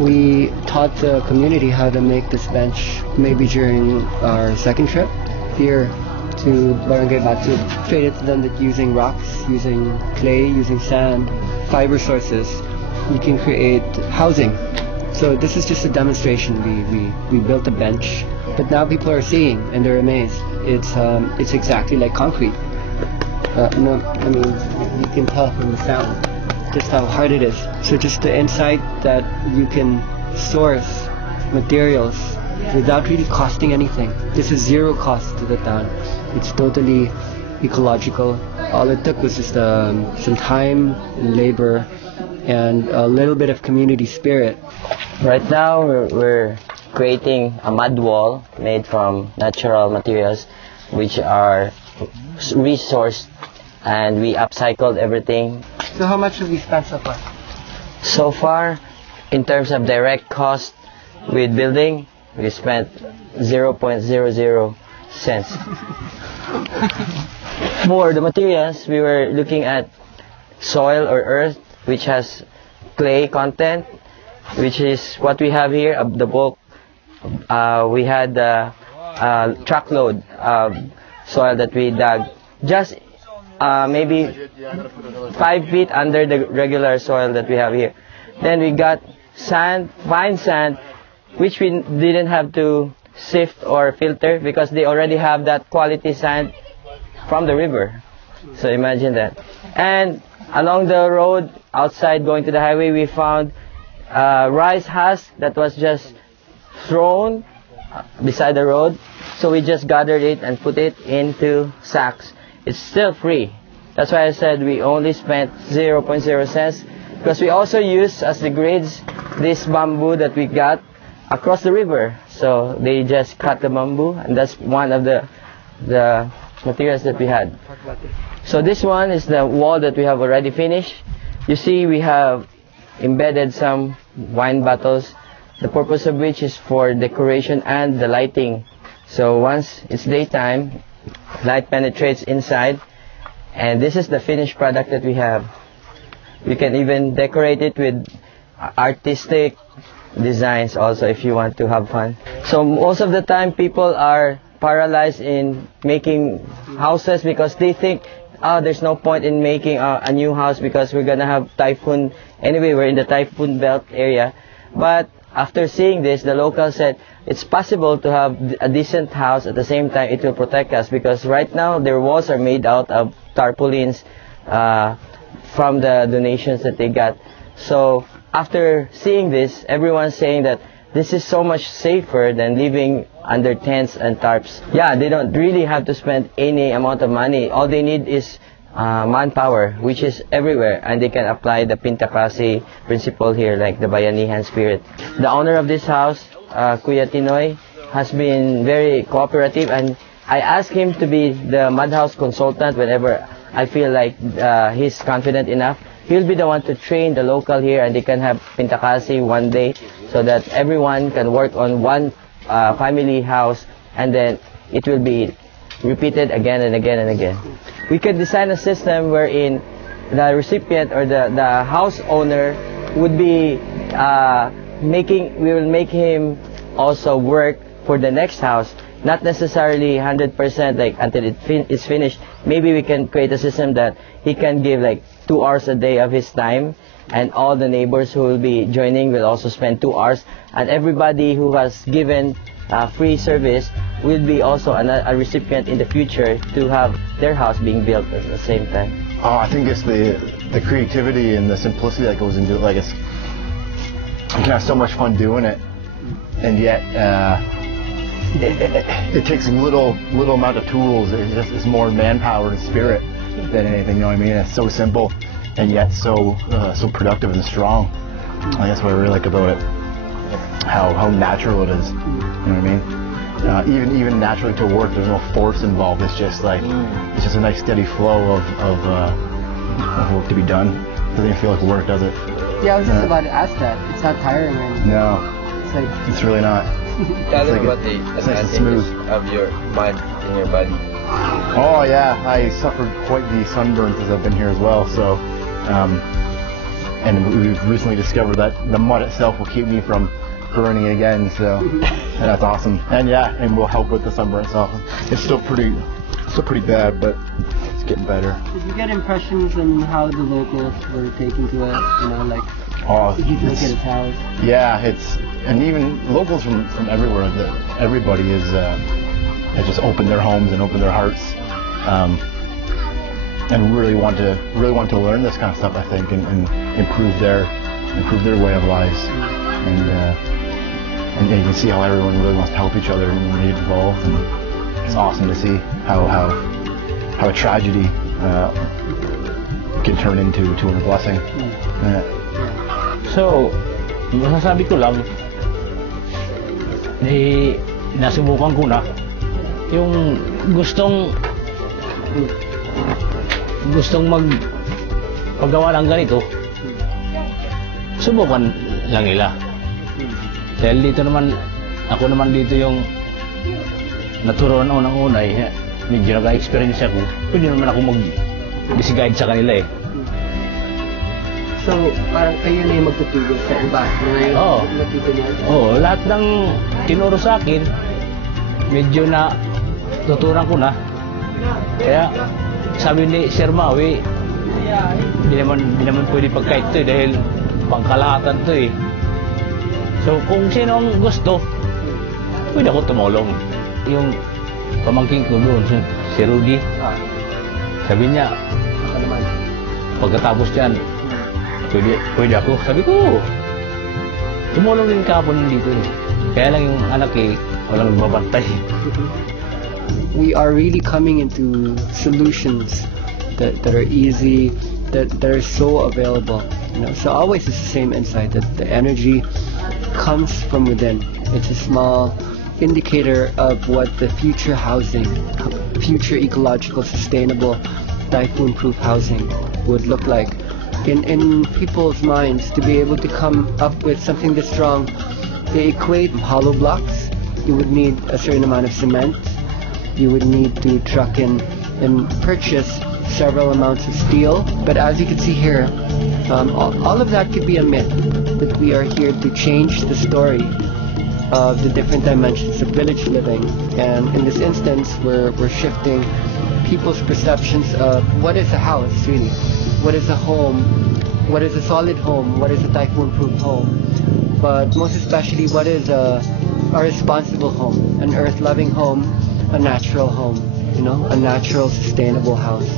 We taught the community how to make this bench maybe during our second trip here to Barangay Batu. Traded to them that using rocks, using clay, using sand, fiber sources, we can create housing. So this is just a demonstration. We built a bench, but now people are seeing and they're amazed. It's exactly like concrete. No, I mean, you can tell from the sound just how hard it is. So just the insight that you can source materials without really costing anything. This is zero cost to the town. It's totally ecological. All it took was just some time and labor and a little bit of community spirit. Right now we're creating a mud wall made from natural materials which are resourced, and we upcycled everything. So how much have we spent so far? So far, in terms of direct cost with building, we spent 0.00 cents. For the materials, we were looking at soil or earth, which has clay content, which is what we have here, the bulk. We had a truckload of soil that we dug, just maybe 5 feet under the regular soil that we have here. Then we got sand, fine sand, which we didn't have to sift or filter because they already have that quality sand from the river. So imagine that. And along the road, outside going to the highway, we found rice husk that was just thrown beside the road. So we just gathered it and put it into sacks. It's still free. That's why I said we only spent 0.0 cents, because we also use as the grids this bamboo that we got across the river. So they just cut the bamboo, and that's one of the materials that we had. So this one is the wall that we have already finished. You see we have embedded some wine bottles, the purpose of which is for decoration and the lighting. So once it's daytime, light penetrates inside, and this is the finished product that we have. You can even decorate it with artistic designs also if you want to have fun. So most of the time people are paralyzed in making houses because they think, oh, there's no point in making a new house because we're gonna have typhoon. Anyway, we're in the typhoon belt area. But after seeing this, the locals said it's possible to have a decent house at the same time it will protect us, because right now their walls are made out of tarpaulins from the donations that they got. So after seeing this, everyone's saying that this is so much safer than living under tents and tarps. Yeah, they don't really have to spend any amount of money. All they need is manpower, which is everywhere, and they can apply the Pinta Clase principle here, like the Bayanihan spirit. The owner of this house, Kuya Tinoy, has been very cooperative, and I asked him to be the mud house consultant whenever I feel like he's confident enough. He'll be the one to train the local here, and they can have Pinta Clase one day, so that everyone can work on one family house, and then it will be repeated again and again and again. We could design a system wherein the recipient or the house owner would be we will make him also work for the next house, not necessarily 100% like until it's finished. Maybe we can create a system that he can give like 2 hours a day of his time, and all the neighbors who will be joining will also spend 2 hours, and everybody who has given free service will be also a recipient in the future to have their house being built at the same time. Oh, I think it's the creativity and the simplicity that goes into it. Like you can have so much fun doing it, and yet it takes little amount of tools. It's more manpower and spirit than anything. You know what I mean? It's so simple, and yet so productive and strong. I think that's what I really like about it. How natural it is. You know what I mean? Even naturally to work, there's no force involved. It's just like it's just a nice steady flow of work to be done. It doesn't even feel like work, does it? Yeah, I was just about to ask that. It's not tiring or anything. No, It's like it's really not. Tell them like about the it's nice and advantages smooth. of your mud in your body. Oh yeah, I suffered quite the sunburns as I've been here as well. So and we've recently discovered that the mud itself will keep me from burning again, so and that's awesome. And yeah, and will help with the sunburn. So it's still pretty bad, but it's getting better. Did you get impressions on how the locals were taking to it? You know, like you look at his house. Yeah, and even locals from everywhere. Everybody has just opened their homes and opened their hearts, and really want to learn this kind of stuff. I think and improve their way of lives. And you can see how everyone really wants to help each other and get involved. And it's awesome to see how a tragedy can turn into a blessing. So, masasabi ko lang, nasubukan ko na yung gustong magpagawa ng ganito, subukan lang nila. Dahil dito naman, ako naman dito yung naturoan unang-una medyo nag-experience ako. Pwede naman ako mag-guide sa kanila So, parang kayo na yung magtutulog sa iba. Oo. Nakita niyo? Oo, lahat ng tinuro sa akin, medyo na tuturan ko na. Kaya, sabi ni Sir Maui, hindi naman pwede pagkait to dahil pangkalahatan to So, kung sino ang gusto, pwede ako tumulong. Yung pamangking ko doon, si Rudy, sabi niya, pagkatapos dyan, pwede ako. Sabi ko, tumulong din kapon dito Kaya lang yung anak walang babantay. We are really coming into solutions that are easy, that are so available. You know, so always it's the same insight that the energy comes from within. It's a small indicator of what the future housing, future ecological, sustainable, typhoon-proof housing would look like. In people's minds, to be able to come up with something this strong, they equate hollow blocks. You would need a certain amount of cement. You would need to truck in and purchase several amounts of steel. But as you can see here, all of that could be a myth, that we are here to change the story of the different dimensions of village living. And in this instance, we're shifting people's perceptions of what is a house, really. What is a home? What is a solid home? What is a typhoon-proof home? But most especially, what is a responsible home? An earth-loving home, a natural home, you know, a natural, sustainable house.